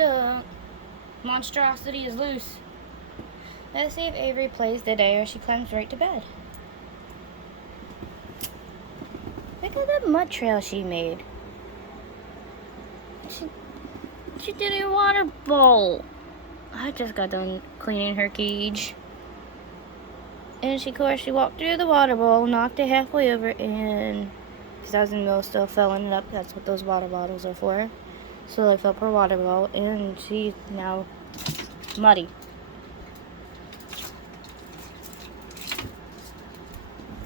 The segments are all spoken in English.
the monstrosity is loose. Let's see if Avery plays today or she climbs right to bed. Look at that mud trail she made. She did a water bowl. I just got done cleaning her cage. And of course, she walked through the water bowl, knocked it halfway over, and because I was in the middle, still filling it up. That's what those water bottles are for. So I filled her water bowl, and she's now muddy.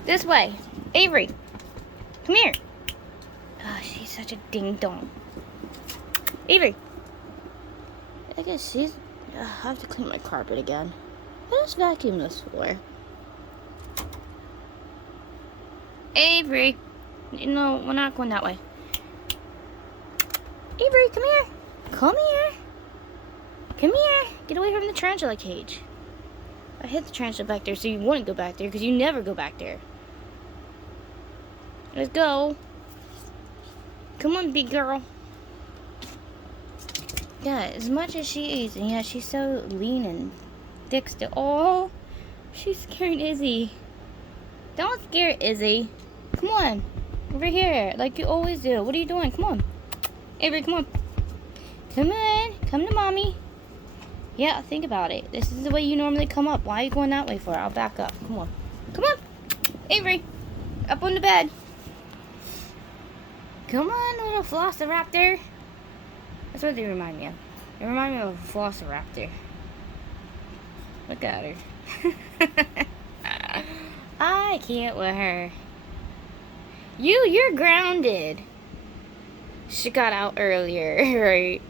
This way. Avery, come here. Oh, she's such a ding-dong. Avery. I guess she's... I have to clean my carpet again. I'll just vacuum this floor. Avery. No, we're not going that way. Avery, come here. Come here. Come here. Get away from the tarantula cage. I hid the tarantula back there so you wouldn't go back there because you never go back there. Let's go. Come on, big girl. Yeah, as much as she eats, and yeah, she's so lean and thick still. Oh, she's scared Izzy. Don't scare Izzy. Come on. Over here, like you always do. What are you doing? Come on. Avery, come on. Come on. Come to mommy. Yeah, think about it. This is the way you normally come up. Why are you going that way for? I'll back up. Come on. Come on. Avery. Up on the bed. Come on, little velociraptor. That's what they remind me of. They remind me of a velociraptor. Look at her. I can't with her. You're grounded. She got out earlier, right?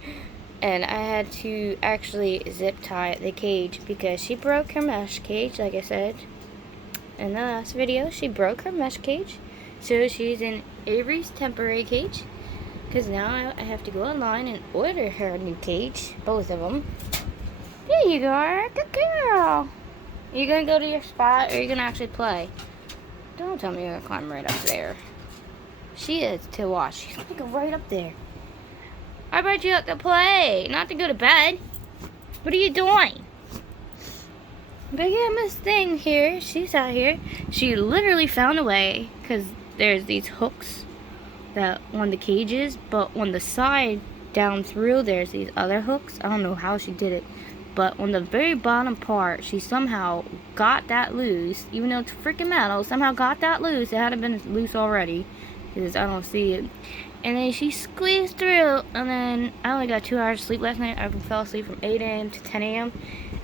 And I had to actually zip tie the cage because she broke her mesh cage, like I said in the last video. She broke her mesh cage. So she's in Avery's temporary cage. Because now I have to go online and order her a new cage. Both of them. There you go. Good girl. Are you going to go to your spot or are you going to actually play? Don't tell me you're going to climb right up there. She is to watch. She's going to go right up there. I brought you out to play, not to go to bed. What are you doing? But yeah, Miss Thing here, she's out here. She literally found a way because there's these hooks that on the cages, but on the side down through there's these other hooks. I don't know how she did it, but on the very bottom part she somehow got that loose, even though it's freaking metal. Somehow got that loose. It had been loose already because I don't see it, and then she squeezed through. And then I only got 2 hours of sleep last night. I fell asleep from 8 a.m. to 10 a.m.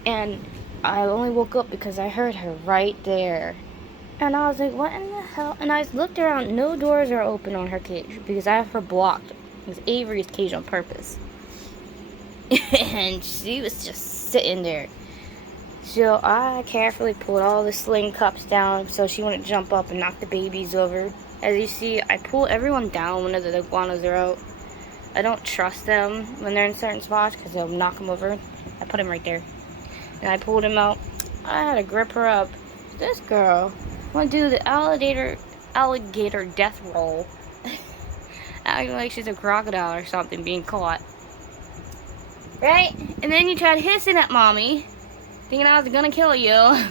and I only woke up because I heard her right there. And I was like, what in the hell? And I looked around. No doors are open on her cage because I have her blocked. It was Avery's cage on purpose. And she was just sitting there. So I carefully pulled all the sling cups down so she wouldn't jump up and knock the babies over. As you see, I pull everyone down when the iguanas are out. I don't trust them when they're in certain spots because they'll knock them over. I put them right there. And I pulled him out. I had to grip her up. This girl want to do the alligator death roll. Acting like she's a crocodile or something being caught. Right? And then you tried hissing at mommy, thinking I was gonna kill you.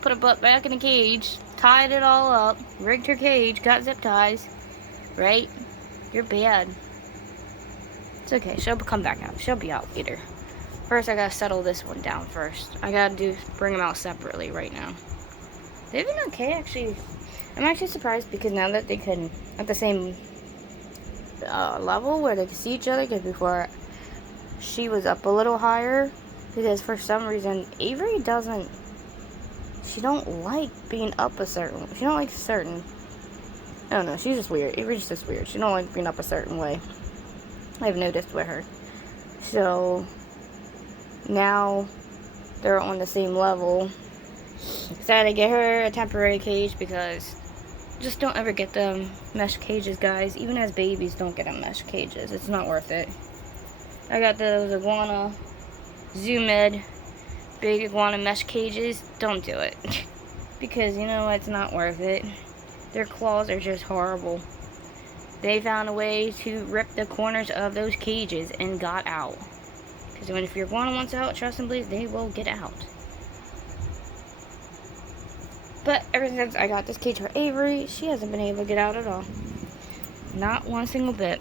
Put her butt back in the cage, tied it all up, rigged her cage, got zip ties. Right? You're bad. It's okay, she'll come back out. She'll be out later. First, I gotta settle this one down first. I gotta bring them out separately right now. They've been okay, actually. I'm actually surprised because now that they can, at the same level where they can see each other, because before she was up a little higher, because for some reason, Avery doesn't, she don't like being up a certain, she don't like certain, I don't know, she's just weird. Avery's just weird. She don't like being up a certain way. I've noticed with her. So now they're on the same level. Decided to get her a temporary cage because just don't ever get them mesh cages, guys. Even as babies, don't get them mesh cages. It's not worth it. I got those iguana Zoomid big iguana mesh cages. Don't do it. Because you know it's not worth it. Their claws are just horrible. They found a way to rip the corners of those cages and got out. Because if your iguana wants out, trust and believe, they will get out. But ever since I got this cage for Avery, she hasn't been able to get out at all. Not one single bit.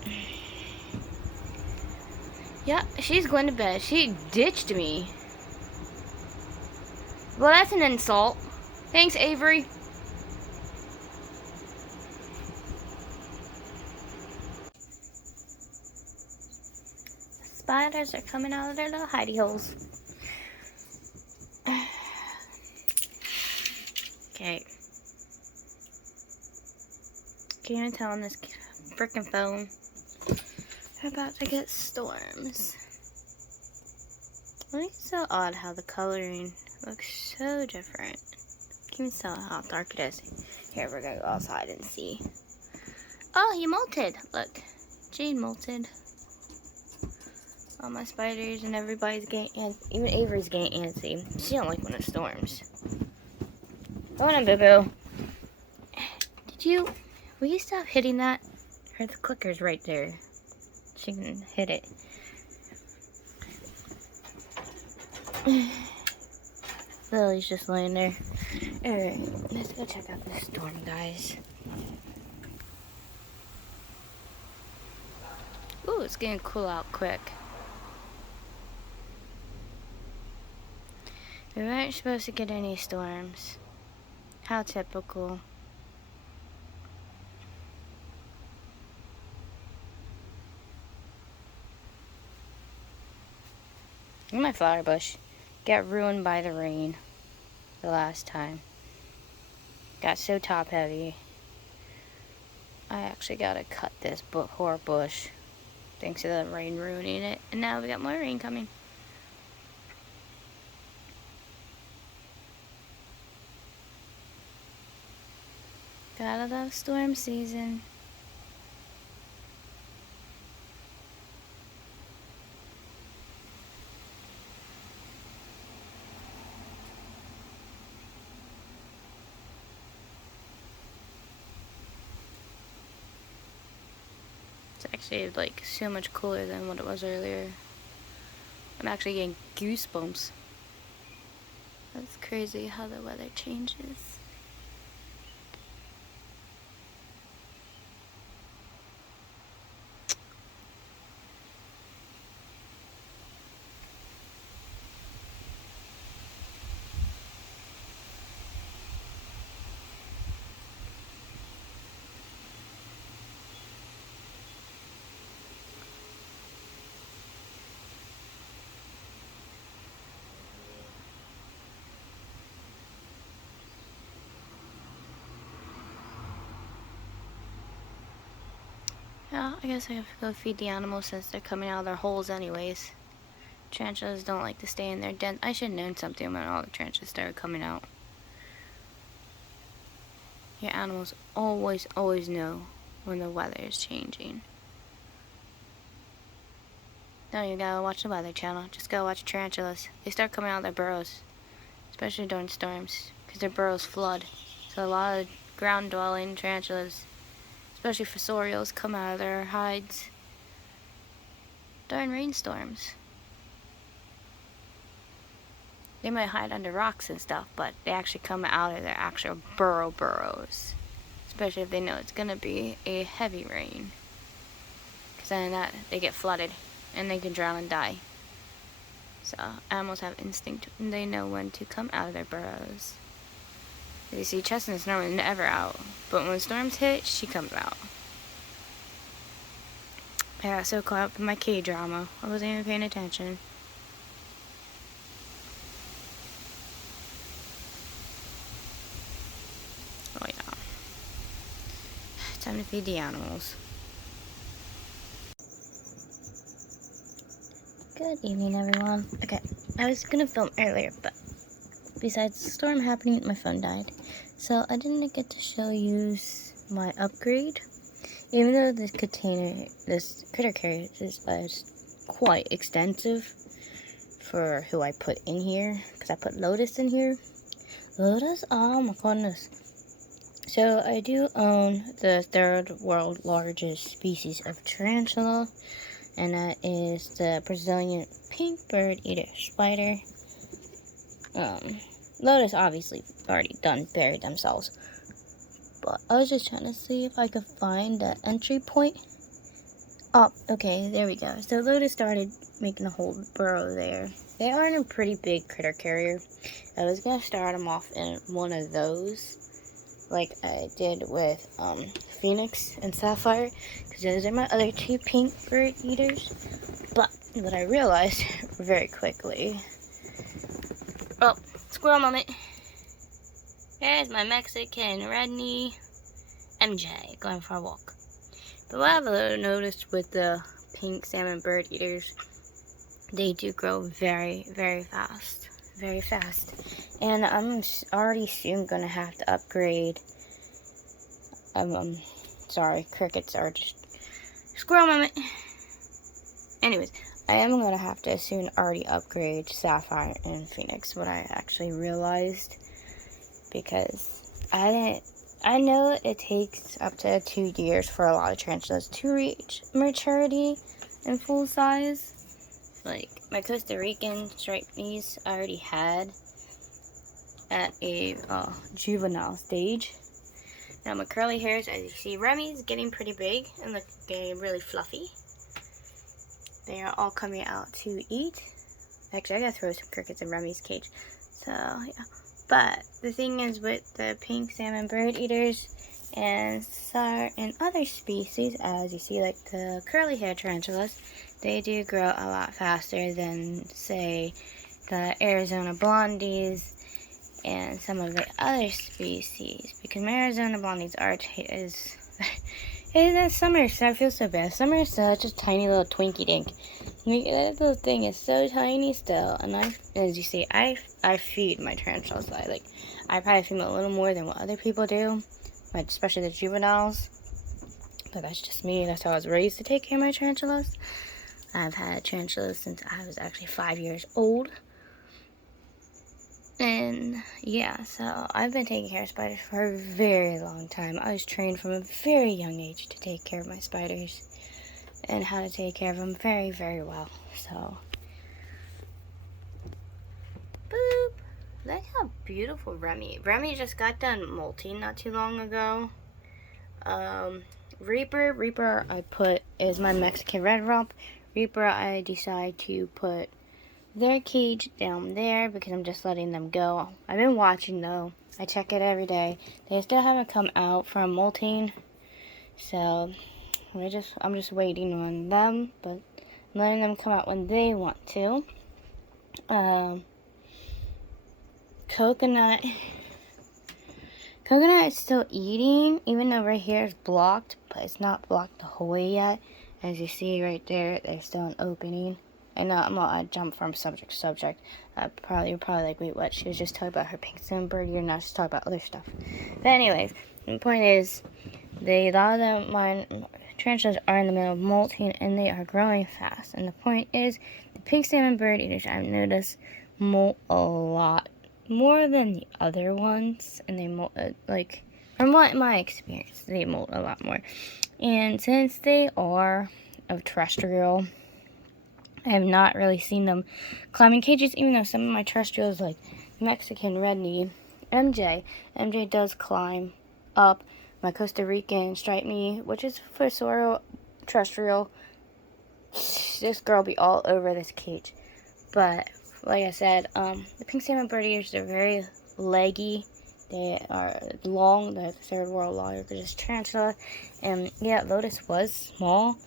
Yeah, she's going to bed. She ditched me. Well, that's an insult. Thanks, Avery. Spiders are coming out of their little hidey holes. Okay. Can you tell on this freaking phone? We're about to get storms. I think it's so odd how the coloring looks so different. Can you tell how dark it is? Here, we're gonna go outside and see. Oh, he molted. Look, Jane molted. All my spiders and everybody's getting antsy. Even Avery's getting antsy. She don't like when it storms. Hold on, boo-boo. Will you stop hitting that? Her clicker's right there. She can hit it. Lily's just laying there. Alright, let's go check out the storm, guys. Ooh, it's getting cool out quick. We weren't supposed to get any storms. How typical. My flower bush got ruined by the rain the last time. Got so top heavy. I actually gotta cut this poor bush thanks to the rain ruining it. And now we got more rain coming. Gotta love storm season. It's actually like so much cooler than what it was earlier. I'm actually getting goosebumps. That's crazy how the weather changes. Yeah, I guess I have to go feed the animals since they're coming out of their holes anyways. Tarantulas don't like to stay in their den. I should have known something when all the tarantulas started coming out. Your animals always know when the weather is changing. No, you gotta watch the Weather Channel. Just go watch tarantulas. They start coming out of their burrows, especially during storms, because their burrows flood. So a lot of ground-dwelling tarantulas, especially fossorials, come out of their hides during rainstorms. They might hide under rocks and stuff, but they actually come out of their actual burrows. Especially if they know it's gonna be a heavy rain. Because then they get flooded and they can drown and die. So animals have instinct and they know when to come out of their burrows. You see, Chestnut's normally never out, but when storms hit, she comes out. I got so caught up in my K-drama, I wasn't even paying attention. Oh yeah. Time to feed the animals. Good evening, everyone. Okay, I was gonna film earlier, but besides the storm happening, my phone died. So I didn't get to show you my upgrade. Even though this critter carrier is quite extensive for who I put in here, because I put Lotus in here. Lotus? Oh my goodness. So I do own the third world largest species of tarantula. and that is the Brazilian pink bird eater spider. Lotus obviously already buried themselves, but I was just trying to see if I could find the entry point. Oh, okay, there we go. So Lotus started making a whole burrow there. They are in a pretty big critter carrier. I was gonna start them off in one of those, like I did with Phoenix and Sapphire, because those are my other two pink bird eaters. But what I realized very quickly, oh, squirrel moment. There's my Mexican Redney MJ going for a walk. But what I've noticed with the pink salmon bird eaters, they do grow very, very fast. Very fast. And I'm already soon going to have to upgrade. Sorry, crickets are just... Squirrel moment! Anyways, I am going to have to soon already upgrade Sapphire and Phoenix, what I actually realized. Because I know it takes up to 2 years for a lot of tarantulas to reach maturity and full size. Like my Costa Rican striped knees I already had at a juvenile stage. Now my curly hairs, as you see, Remy's getting pretty big and getting really fluffy. They are all coming out to eat. Actually, I gotta throw some crickets in Remy's cage. So yeah. But the thing is, with the pink salmon bird eaters and other species, as you see, like the curly hair tarantulas, they do grow a lot faster than, say, the Arizona blondies and some of the other species. Because my Arizona blondies Summer, so I feel so bad. Summer is such a tiny little Twinkie dink. That little thing is so tiny still, and as you see, I feed my tarantulas. I probably feed them a little more than what other people do, like especially the juveniles. But that's just me. That's how I was raised to take care of my tarantulas. I've had tarantulas since I was actually 5 years old. And yeah, so I've been taking care of spiders for a very long time. I was trained from a very young age to take care of my spiders and how to take care of them very, very well. So, boop! Look how beautiful Remy just got done molting not too long ago. Reaper I put is my Mexican red rump. Reaper I decide to put their cage down there because I'm just letting them go. I've been watching though. I check it every day. They still haven't come out from molting, so I'm just waiting on them, but letting them come out when they want to. Coconut is still eating, even though right here is blocked, but it's not blocked the whole way yet. As you see right there, there's still an opening. And I'm gonna jump from subject to subject. You're probably like, wait, what? She was just talking about her pink salmon bird. You're not just talking about other stuff. But anyways, the point is, a lot of them, my tarantulas are in the middle of molting, and they are growing fast. And the point is, the pink salmon bird eaters, I've noticed, molt a lot more than the other ones, and they molt from my experience, they molt a lot more. And since they are of terrestrial, I have not really seen them climbing cages, even though some of my terrestrials, like Mexican Redney, MJ does climb up. My Costa Rican striped knee, which is fossorial terrestrial, this girl be all over this cage. But like I said, the pink salmon bird eaters are very leggy. They are long, they're third world long, they're just tarantula. And yeah, Lotus was small,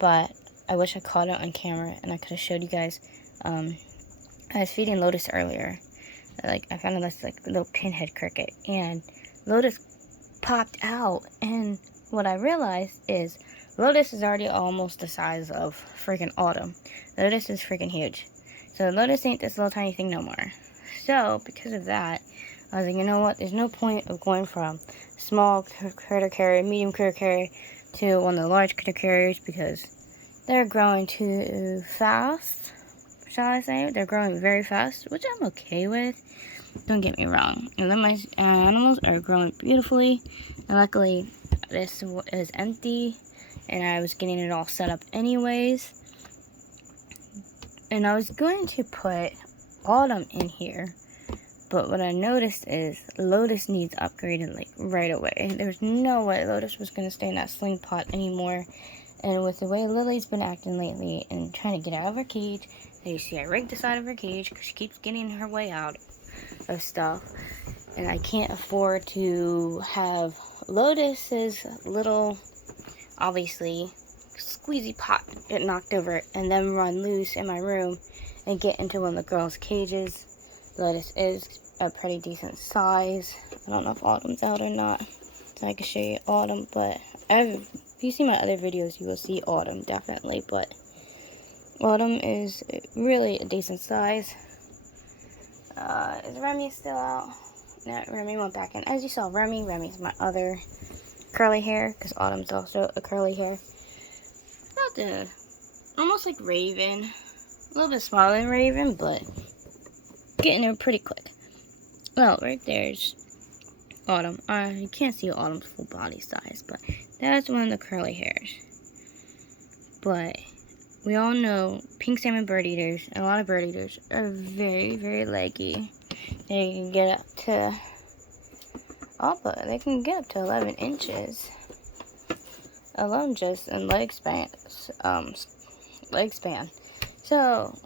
but I wish I caught it on camera and I could have showed you guys. I was feeding Lotus earlier. I found this little pinhead cricket, and Lotus popped out. And what I realized is Lotus is already almost the size of freaking Autumn. Lotus is freaking huge. So Lotus ain't this little tiny thing no more. So because of that, I was like, you know what? There's no point of going from small critter carrier, medium critter carrier to one of the large critter carriers because they're growing too fast, shall I say? They're growing very fast, which I'm okay with. Don't get me wrong. And then my animals are growing beautifully. And luckily, this is empty, and I was getting it all set up anyways. And I was going to put Autumn in here, but what I noticed is Lotus needs upgraded like right away. There's no way Lotus was going to stay in that sling pot anymore. And with the way Lily's been acting lately and trying to get out of her cage, and you see I rigged the side of her cage because she keeps getting her way out of stuff. And I can't afford to have Lotus's little, obviously, squeezy pot get knocked over and then run loose in my room and get into one of the girls' cages. Lotus is a pretty decent size. I don't know if Autumn's out or not, so I can show you Autumn, but if you see my other videos, you will see Autumn, definitely, but Autumn is really a decent size. Is Remy still out? No, Remy went back in. As you saw, Remy's my other curly hair, because Autumn's also a curly hair. Almost like Raven. A little bit smaller than Raven, but getting there pretty quick. Well, right there's Autumn. You can't see Autumn's full body size, but that's one of the curly hairs. But we all know pink salmon bird eaters, and a lot of bird eaters, are very, very leggy. They can get up to, they can get up to 11 inches alone just in leg span. So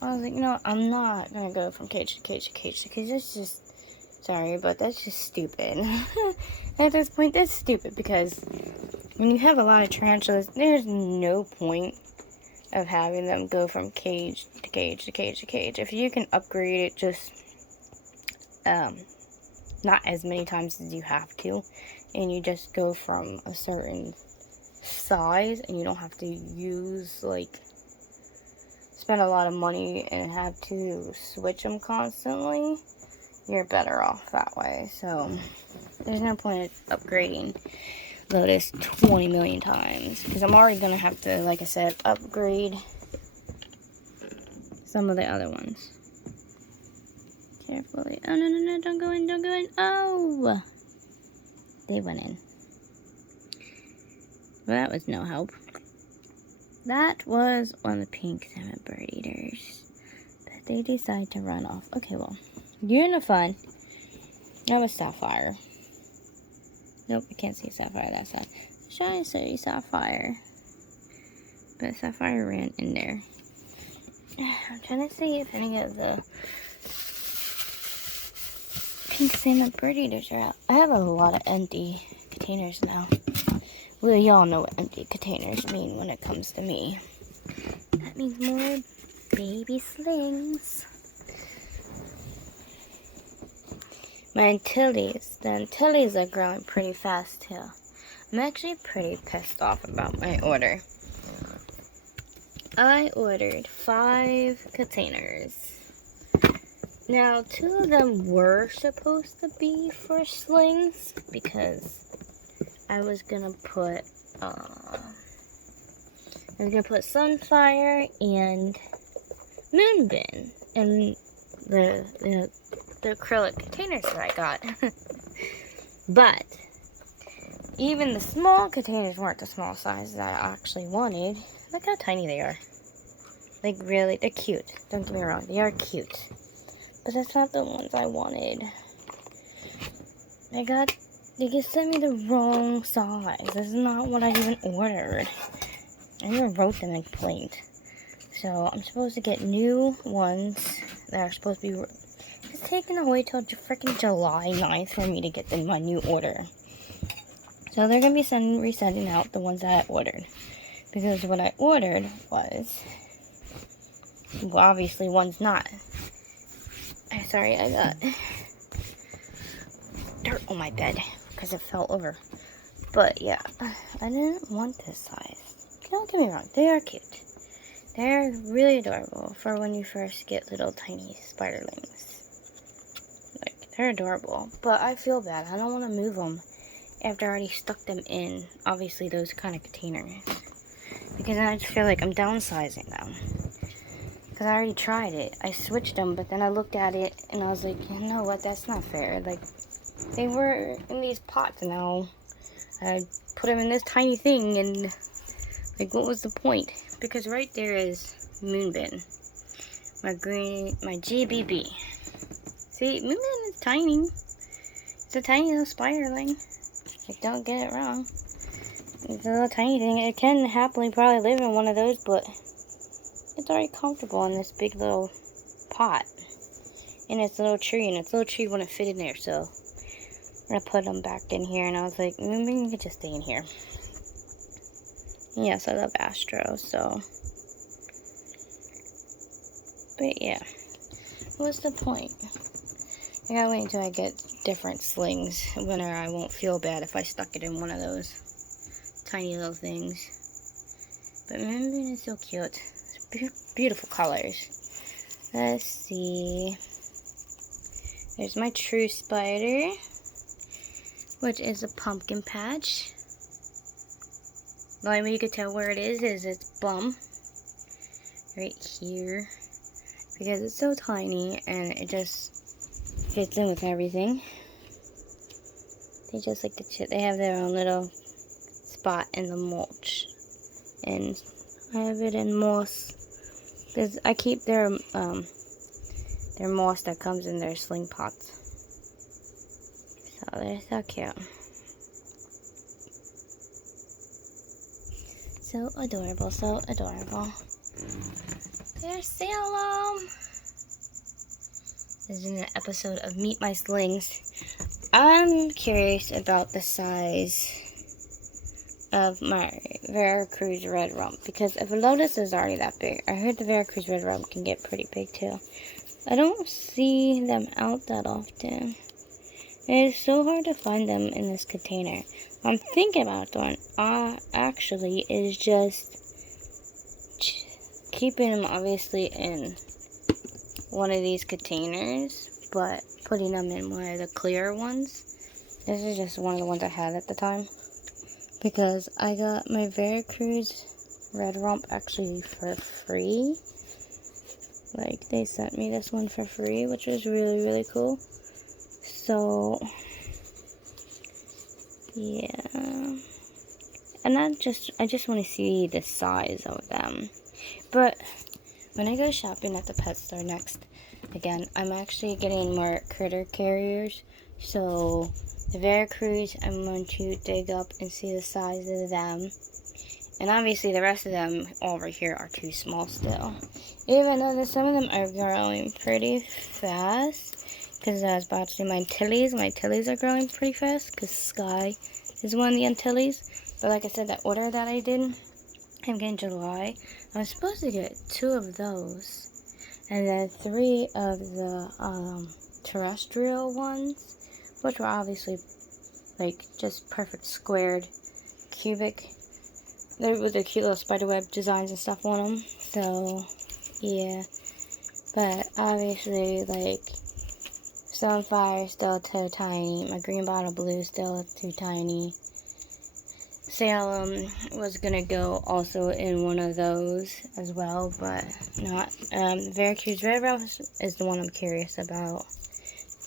I was like, you know what? I'm not gonna go from cage to cage to cage to cage. That's just, sorry, but that's just stupid. At this point, that's stupid, because when you have a lot of tarantulas, there's no point of having them go from cage to cage to cage to cage. If you can upgrade it just not as many times as you have to, and you just go from a certain size, and you don't have to use, like, spend a lot of money and have to switch them constantly, you're better off that way. So there's no point of upgrading Lotus 20 million times, because I'm already going to have to, like I said, upgrade some of the other ones. Carefully. Oh, no, don't go in, don't go in. Oh! They went in. Well, that was no help. That was one of the pink salmon bird eaters. But they decide to run off. Okay, well, you're in the fun. That was Sapphire. Nope, I can't see Sapphire that side. Trying to say Sapphire. But Sapphire ran in there. I'm trying to see if any of the pink salmon bird eaters are out. I have a lot of empty containers now. Well, y'all know what empty containers mean when it comes to me. That means more baby slings. My Antilles. The Antilles are growing pretty fast too. I'm actually pretty pissed off about my order. I ordered 5 containers. Now, 2 of them were supposed to be for slings, because I was gonna put Sunfire and Moonbin in the acrylic containers that I got. But even the small containers weren't the small size that I actually wanted. Look how tiny they are. Like, really, they're cute. Don't get me wrong, they are cute. But that's not the ones I wanted. They just sent me the wrong size. This is not what I even ordered. I even wrote them in complaint. So I'm supposed to get new ones that are supposed to be. It's taking away till freaking July 9th for me to get my new order. So they're gonna be resending out the ones that I ordered, because what I ordered was, well, obviously one's not. Sorry, I got dirt on my bed because it fell over. But yeah, I didn't want this size. Don't get me wrong, they are cute. They're really adorable for when you first get little tiny spiderlings. Like, they're adorable, but I feel bad. I don't want to move them after I already stuck them in, obviously, those kind of containers. Because then I just feel like I'm downsizing them. Because I already tried it. I switched them, but then I looked at it and I was like, you know what, that's not fair. Like, they were in these pots, and now I put them in this tiny thing, and like, what was the point? Because right there is Moonbin, my GBB. See, Moon is tiny. It's a tiny little spiderling. Like, don't get it wrong. It's a little tiny thing. It can happily probably live in one of those, but it's already comfortable in this big little pot. In its little tree, and its little tree wouldn't fit in there, so I'm gonna put them back in here. And I was like, maybe you could just stay in here. And yes, I love Astro, so. But yeah, what's the point? I gotta wait until I get different slings when I won't feel bad if I stuck it in one of those tiny little things. But Moonbeam is so cute. It's beautiful colors. Let's see. There's my true spider, which is a pumpkin patch. The only way you can tell where it is its bum. Right here. Because it's so tiny and it just fits in with everything. They just like to chip. They have their own little spot in the mulch. And I have it in moss. Because I keep their moss that comes in their sling pots. So they're so cute. So adorable, so adorable. There's Salem. This is an episode of Meet My Slings. I'm curious about the size of my Veracruz red rump, because if a lotus is already that big, I heard the Veracruz red rump can get pretty big too. I don't see them out that often. It is so hard to find them in this container. What I'm thinking about doing actually is just keeping them obviously in one of these containers, but putting them in one of the clear ones. This is just one of the ones I had at the time, because I got my Veracruz red rump actually for free. Like, they sent me this one for free, which was really, really cool. So, yeah. And I just want to see the size of them. But when I go shopping at the pet store next, again, I'm actually getting more critter carriers. So, the Veracruz, I'm going to dig up and see the size of them. And obviously the rest of them over here are too small still. Even though some of them are growing pretty fast. Because I was about to say my Tillies are growing pretty fast. Because Sky is one of the Antilles. But like I said, that order that I did, I'm getting July. I was supposed to get 2 of those. And then 3 of the terrestrial ones. Which were obviously like just perfect squared cubic. They're with the cute little spiderweb designs and stuff on them. So, yeah. But obviously, like, Sunfire still too tiny. My green bottle blue still too tiny. Salem was gonna go also in one of those as well, but not. Veracruz Red Rose is the one I'm curious about.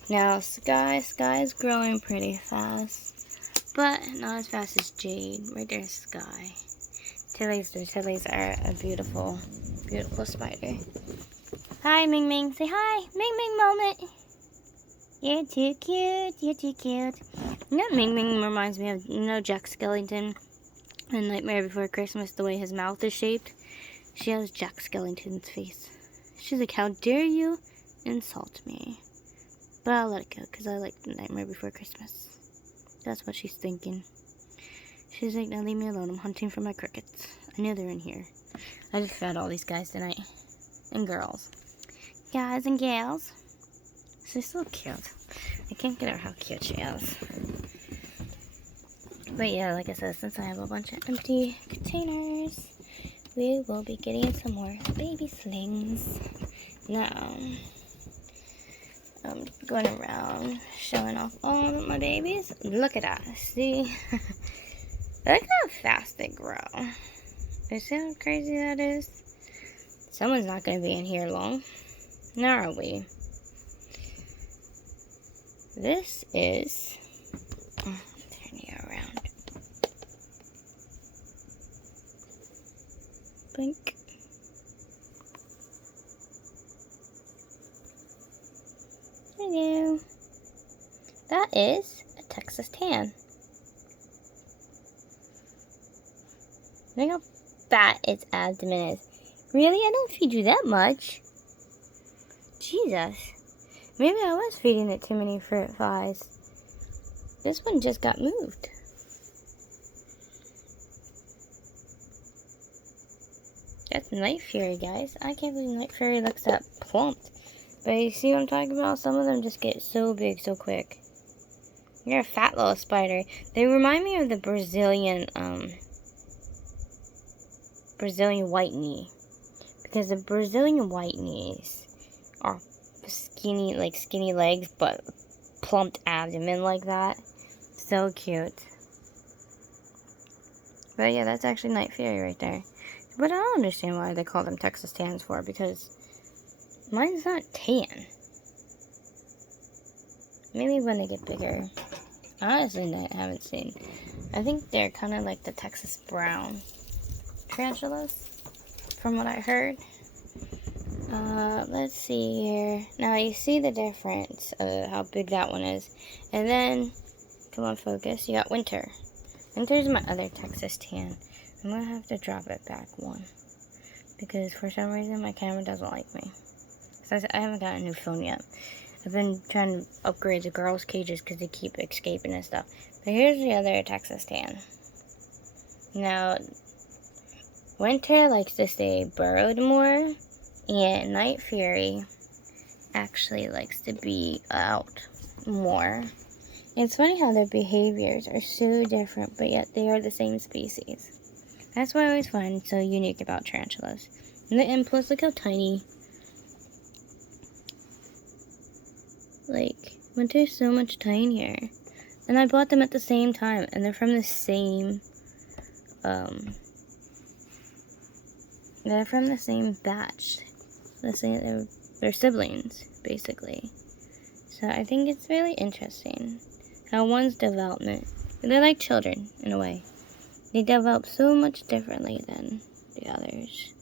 Now, Sky's growing pretty fast, but not as fast as Jade. Right there's Sky. Tillies are a beautiful, beautiful spider. Hi, Ming Ming. Say hi. Ming Ming moment. You're too cute. You're too cute. You know, Ming Ming reminds me of, Jack Skellington in Nightmare Before Christmas, the way his mouth is shaped. She has Jack Skellington's face. She's like, how dare you insult me? But I'll let it go, because I like the Nightmare Before Christmas. That's what she's thinking. She's like, now leave me alone. I'm hunting for my crickets. I knew they're in here. I just fed all these guys tonight. And girls. Guys and gals. She's so cute. I can't get over how cute she is. But yeah, like I said, since I have a bunch of empty containers, we will be getting some more baby slings. Now, I'm going around showing off all of my babies. Look at that. See? Look how fast they grow. You see how crazy that is? Someone's not going to be in here long. Nor are we. This is... turn you around. Blink. That is a Texas tan. Look how fat its abdomen is. Really? I don't feed you that much. Jesus. Maybe I was feeding it too many fruit flies. This one just got moved. That's Night Fury, guys. I can't believe Night Fury looks that plump. But you see what I'm talking about? Some of them just get so big so quick. You're a fat little spider. They remind me of the Brazilian white knee. Because the Brazilian white knees are skinny, like skinny legs, but plumped abdomen like that. So cute. But yeah, that's actually Night Fury right there. But I don't understand why they call them Texas tans for, because mine's not tan. Maybe when they get bigger. Honestly, I haven't seen. I think they're kind of like the Texas brown tarantulas, from what I heard. Let's see here. Now you see the difference of how big that one is. And then, come on, focus. You got Winter. Winter's my other Texas tan. I'm gonna have to drop it back one, because for some reason my camera doesn't like me. So I haven't got a new phone yet. I've been trying to upgrade the girls' cages because they keep escaping and stuff. But here's the other Texas tan. Now, Winter likes to stay burrowed more, and Night Fury actually likes to be out more. It's funny how their behaviors are so different, but yet they are the same species. That's what I always find so unique about tarantulas. And plus, look how tiny. Like, Winter's so much tinier. And I bought them at the same time, and they're from the same, they're from the same batch. They're siblings, basically. So I think it's really interesting how one's development, they're like children, in a way. They develop so much differently than the others.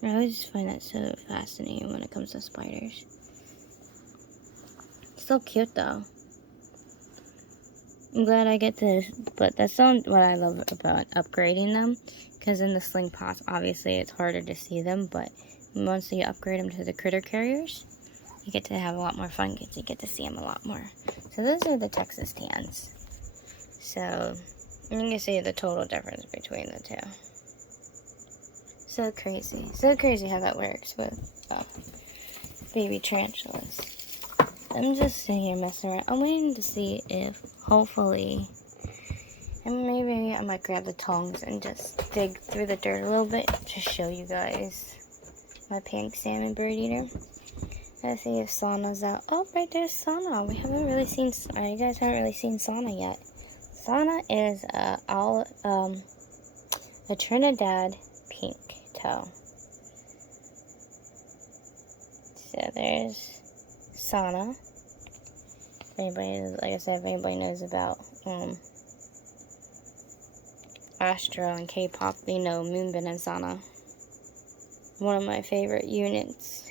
I always just find that so fascinating when it comes to spiders. So cute, though. I'm glad I get to, but that's what I love about upgrading them. Because in the sling pots, obviously, it's harder to see them. But once you upgrade them to the critter carriers, you get to have a lot more fun because you get to see them a lot more. So those are the Texas tans. So you can see the total difference between the two. So crazy. So crazy how that works with baby tarantulas. I'm just sitting here messing around. I'm waiting to see if, hopefully, and maybe I might grab the tongs and just dig through the dirt a little bit to show you guys my pink salmon bird eater. Let's see if Sana's out. Oh, right there's Sana. You guys haven't really seen Sana yet. Sana is a Trinidad pink toe. So there's Sana. If anybody, like I said, if anybody knows about Astro and K-pop, they know Moonbin and Sana. One of my favorite units,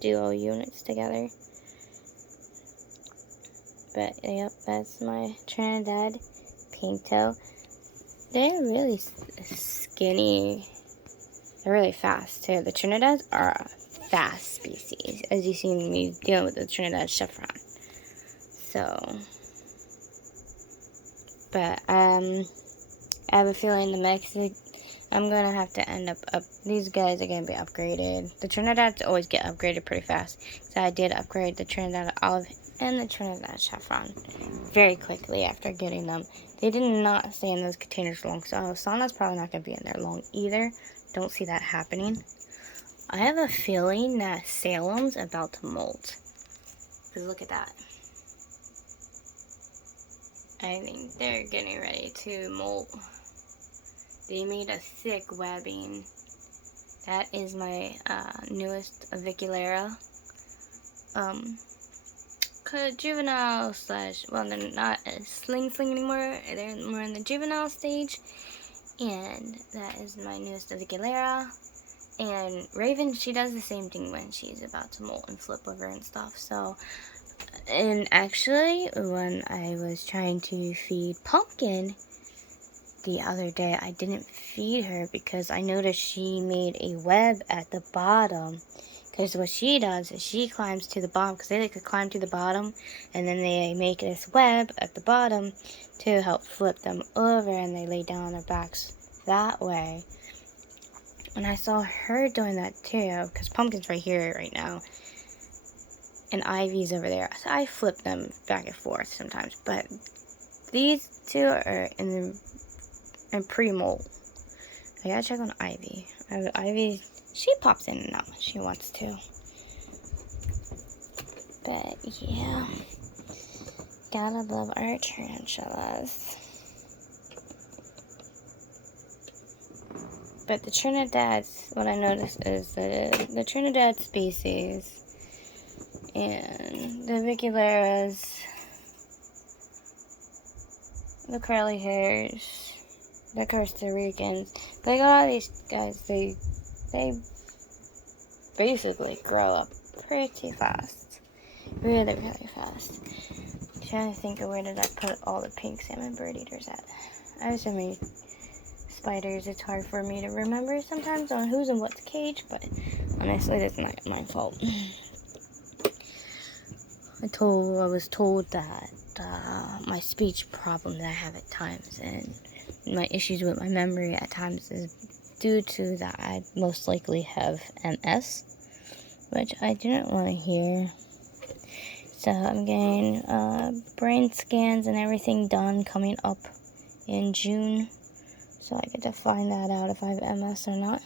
duo units together. But yep, that's my Trinidad pink toe. They're really skinny. They're really fast too. The Trinidads are a fast species, as you see me dealing with the Trinidad chevron. So, but I have a feeling I'm gonna have to end up these guys are gonna be upgraded. The Trinidads always get upgraded pretty fast. So I did upgrade the Trinidad olive and the Trinidad chevron very quickly after getting them. They did not stay in those containers long, so Sana's probably not gonna be in there long either. Don't see that happening. I have a feeling that Salem's about to molt. Cause look at that. I think they're getting ready to molt. They made a thick webbing. That is my newest aviculera. Juvenile / well, they're not a sling anymore. They're more in the juvenile stage. And that is my newest aviculera. And Raven, she does the same thing when she's about to molt and flip over and stuff. So And actually, when I was trying to feed Pumpkin the other day, I didn't feed her because I noticed she made a web at the bottom. Because what she does is she climbs to the bottom, because they like to climb to the bottom, and then they make this web at the bottom to help flip them over, and they lay down on their backs that way. And I saw her doing that too, because Pumpkin's right here right now, and Ivy's over there. So I flip them back and forth sometimes, but these two are in pre-molt. I gotta check on Ivy. Ivy, she pops in and out when she wants to. But yeah, gotta love our tarantulas. But the Trinidad's, what I noticed is that the Trinidad species and the Vicularas, the curly hairs, the Costa Ricans, like a lot of these guys, they basically grow up pretty fast. Really, really fast. I'm trying to think of where did I put all the pink salmon bird eaters at. I have so many spiders, it's hard for me to remember sometimes on who's in what's cage, but honestly, that's not my fault. I was told that my speech problem that I have at times and my issues with my memory at times is due to that I most likely have MS, which I didn't want to hear. So I'm getting brain scans and everything done coming up in June, so I get to find that out if I have MS or not.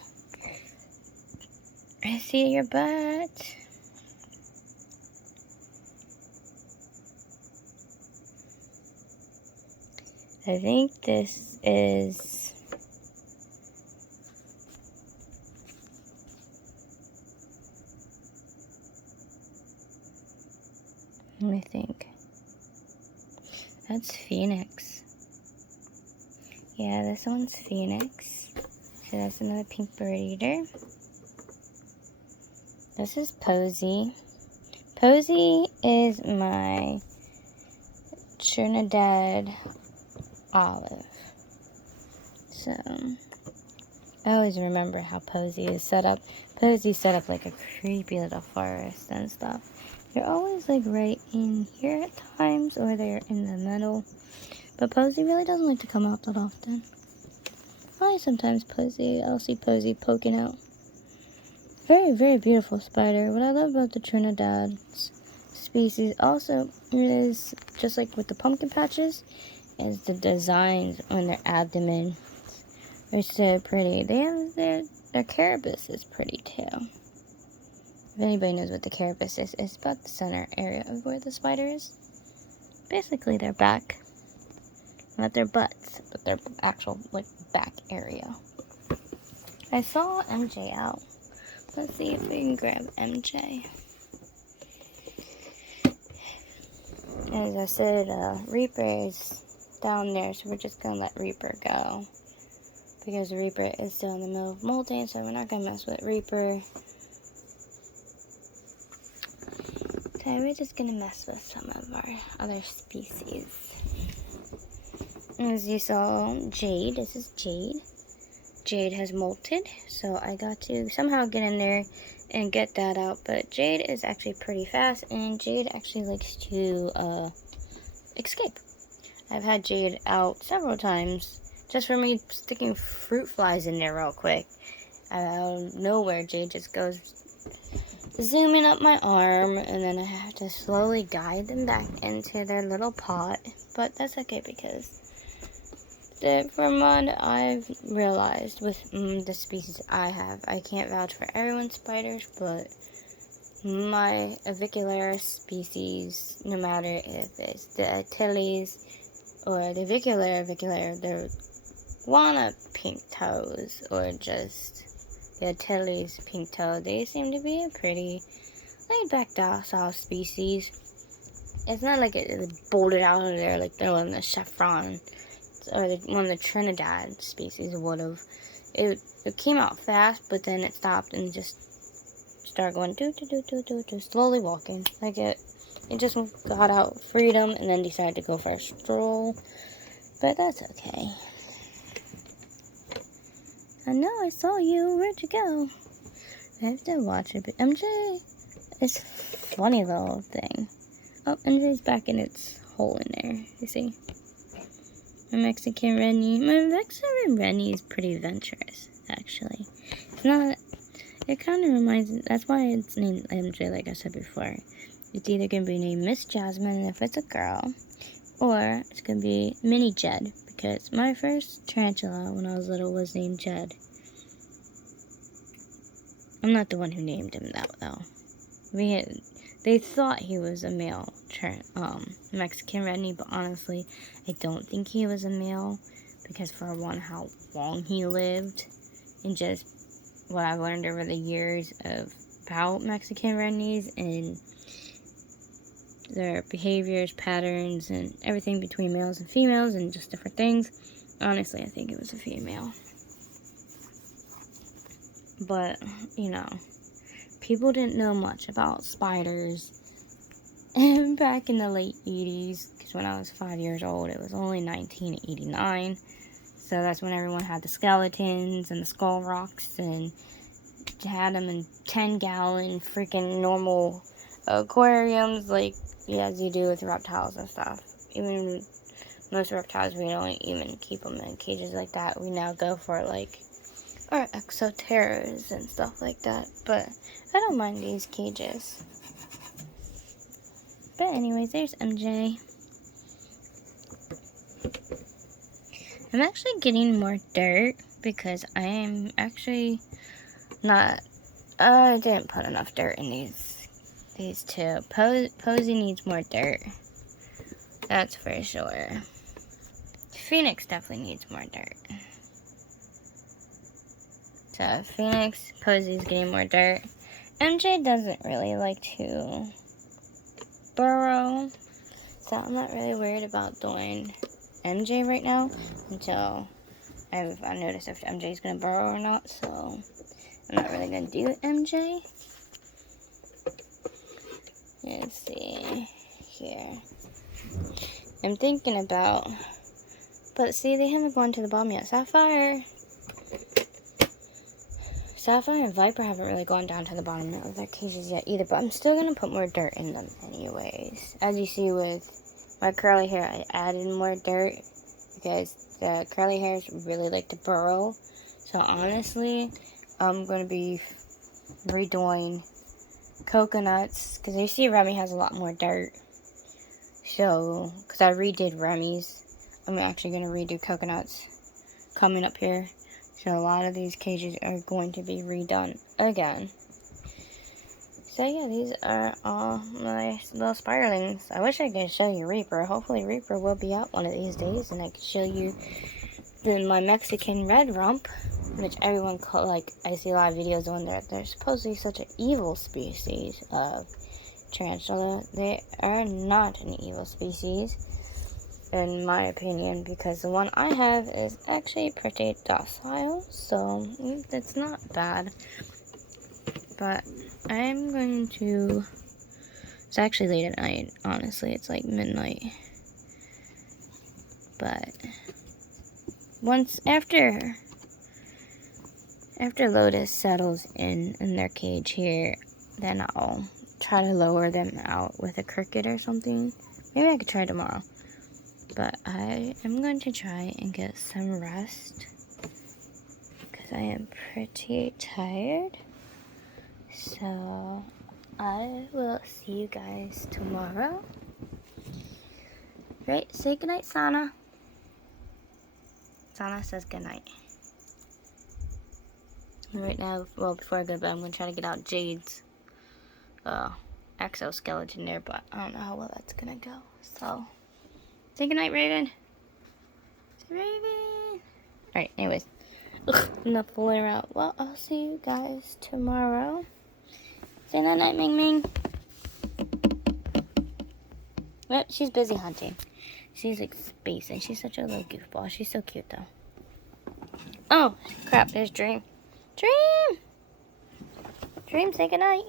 I see your butt. I think this is let me think. That's Phoenix. Yeah, this one's Phoenix. So that's another pink bird eater. This is Posy. Posy is my Trinidad olive. So I always remember how Posy is set up. Posy's set up like a creepy little forest and stuff. They're always like right in here at times, or they're in the middle. But Posy really doesn't like to come out that often. Sometimes I'll see Posy poking out. Very, very beautiful spider. What I love about the Trinidad species also is, just like with the pumpkin patches, is the designs on their abdomen. They're so pretty. They have their carapace is pretty too. If anybody knows what the carapace is, it's about the center area of where the spider is. Basically their back. Not their butts, but their actual like back area. I saw MJ out. Let's see if we can grab MJ. As I said, Reaper is down there, so we're just gonna let Reaper go. Because Reaper is still in the middle of molting, so we're not gonna mess with Reaper. So we're just gonna mess with some of our other species. As you saw, Jade, this is Jade. Jade has molted, so I got to somehow get in there and get that out. But Jade is actually pretty fast, and Jade actually likes to escape. I've had Jade out several times just for me sticking fruit flies in there real quick. Out of nowhere, Jade just goes zooming up my arm, and then I have to slowly guide them back into their little pot. But that's okay, because from what I've realized with the species I have, I can't vouch for everyone's spiders, but my avicularis species, no matter if it's the Achilles or the avicularia, the Iguana pink toes, or just the Achilles pink toe, they seem to be a pretty laid-back, docile species. It's not like it bolted out of there like the one the Chevron or one of the Trinidad species would have. It came out fast, but then it stopped and just started going slowly walking. Like it He just got out freedom and then decided to go for a stroll. But that's okay. I know I saw you. Where'd you go? I have to watch it. But MJ is funny little thing. Oh, MJ's back in its hole in there. You see? My Mexican Rennie is pretty adventurous, actually. It's not. It kind of reminds. That's why it's named MJ, like I said before. It's either gonna be named Miss Jasmine if it's a girl, or it's gonna be Mini Jed, because my first tarantula when I was little was named Jed. I'm not the one who named him that though. They thought he was a male Mexican Rennie, but honestly, I don't think he was a male, because for one, how long he lived, and just what I've learned over the years about Mexican Rennies and their behaviors, patterns, and everything between males and females, and just different things. Honestly, I think it was a female. But, you know, people didn't know much about spiders back in the late 80s, because when I was 5 years old, it was only 1989. So that's when everyone had the skeletons and the skull rocks, and had them in 10-gallon freaking normal aquariums, like as you do with reptiles and stuff. Even most reptiles, we don't even keep them in cages like that. We now go for like our exoterras and stuff like that. But I don't mind these cages. But anyways, there's MJ. I'm actually getting more dirt because I am actually not. I didn't put enough dirt in these two. Posey needs more dirt. That's for sure. Phoenix definitely needs more dirt. So Phoenix, Posey's getting more dirt. MJ doesn't really like to burrow, so I'm not really worried about doing MJ right now until I notice if MJ's gonna burrow or not. So I'm not really gonna do MJ. Let's see here. I'm thinking about, but see, they haven't gone to the bottom yet. Sapphire and Viper haven't really gone down to the bottom of their cages yet either, but I'm still going to put more dirt in them anyways. As you see with my curly hair, I added more dirt because the curly hairs really like to burrow. So honestly, I'm going to be redoing coconuts, because you see Remy has a lot more dirt. So, because I redid Remy's, I'm actually going to redo coconuts coming up here. So a lot of these cages are going to be redone again. So yeah, these are all my little spiralings. I wish I could show you Reaper. Hopefully Reaper will be out one of these days, and I can show you my Mexican red rump, which everyone I see a lot of videos on there. They're supposedly such an evil species of tarantula. They are not an evil species, in my opinion, because the one I have is actually pretty docile, so it's not bad. But I'm going to, it's actually late at night, honestly, it's like midnight. But once after Lotus settles in their cage here, then I'll try to lower them out with a cricket or something. Maybe I could try tomorrow. But I am going to try and get some rest, because I am pretty tired. So I will see you guys tomorrow. Right, say goodnight, Sana. Sana says goodnight. Right now, well, before I go to bed, I'm going to try to get out Jade's exoskeleton there, but I don't know how well that's going to go. So say goodnight, Raven. Say Raven. Alright, anyways. Enough fooling around. Well, I'll see you guys tomorrow. Say night night, Ming Ming. Well, she's busy hunting. She's like spacing. She's such a little goofball. She's so cute, though. Oh, crap. There's Dream. Dream! Dream, say goodnight.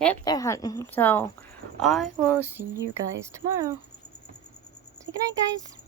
Yep, they're hunting. So I will see you guys tomorrow. Say goodnight, guys.